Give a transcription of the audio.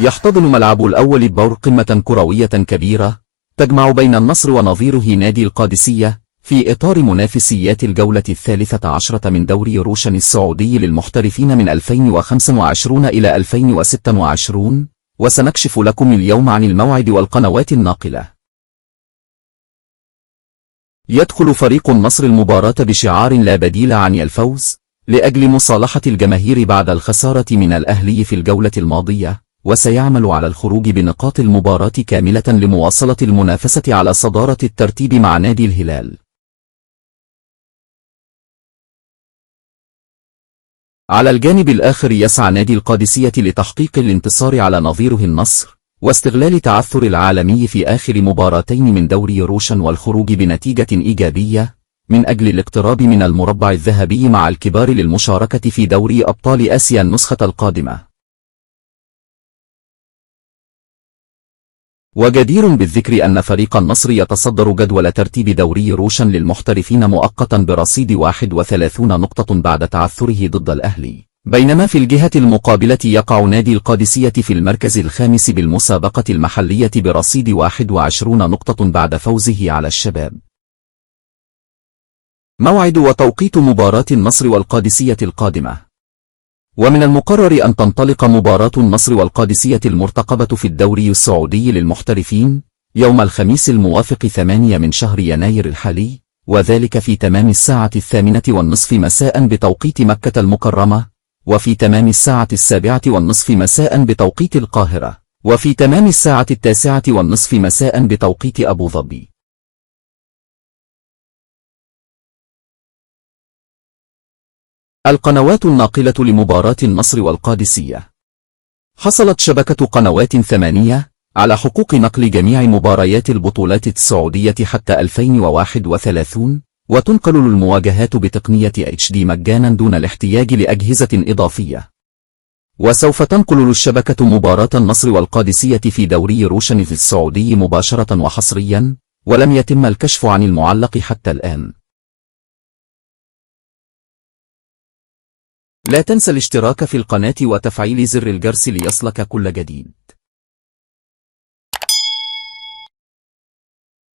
يحتضن ملعب الأول ببور قمة كروية كبيرة تجمع بين النصر ونظيره نادي القادسية في إطار منافسيات الجولة 13 من دوري روشن السعودي للمحترفين من 2025 إلى 2026، وسنكشف لكم اليوم عن الموعد والقنوات الناقلة. يدخل فريق النصر المباراة بشعار لا بديل عن الفوز لأجل مصالحة الجماهير بعد الخسارة من الأهلي في الجولة الماضية، وسيعمل على الخروج بنقاط المباراة كاملة لمواصلة المنافسة على صدارة الترتيب مع نادي الهلال. على الجانب الآخر يسعى نادي القادسية لتحقيق الانتصار على نظيره النصر، واستغلال تعثر العالمي في آخر مباراتين من دوري روشن والخروج بنتيجة إيجابية من أجل الاقتراب من المربع الذهبي مع الكبار للمشاركة في دوري أبطال آسيا النسخة القادمة. وجدير بالذكر أن فريق النصر يتصدر جدول ترتيب دوري روشن للمحترفين مؤقتا برصيد 31 نقطة بعد تعثره ضد الأهلي، بينما في الجهة المقابلة يقع نادي القادسية في المركز الخامس بالمسابقة المحلية برصيد 21 نقطة بعد فوزه على الشباب. موعد وتوقيت مباراة النصر والقادسية القادمة. ومن المقرر أن تنطلق مباراة النصر والقادسية المرتقبة في الدوري السعودي للمحترفين يوم الخميس الموافق 8 من شهر يناير الحالي، وذلك في تمام الساعة 8:30 مساء بتوقيت مكة المكرمة، وفي تمام الساعة 7:30 مساء بتوقيت القاهرة، وفي تمام الساعة 9:30 مساء بتوقيت أبو ظبي. القنوات الناقلة لمباراة النصر والقادسية. حصلت شبكة قنوات 8 على حقوق نقل جميع مباريات البطولات السعودية حتى 2031، وتنقل المواجهات بتقنية HD مجانا دون الاحتياج لأجهزة إضافية. وسوف تنقل الشبكة مباراة النصر والقادسية في دوري روشن في السعودي مباشرة وحصريا، ولم يتم الكشف عن المعلق حتى الآن. لا تنسى الاشتراك في القناة وتفعيل زر الجرس ليصلك كل جديد.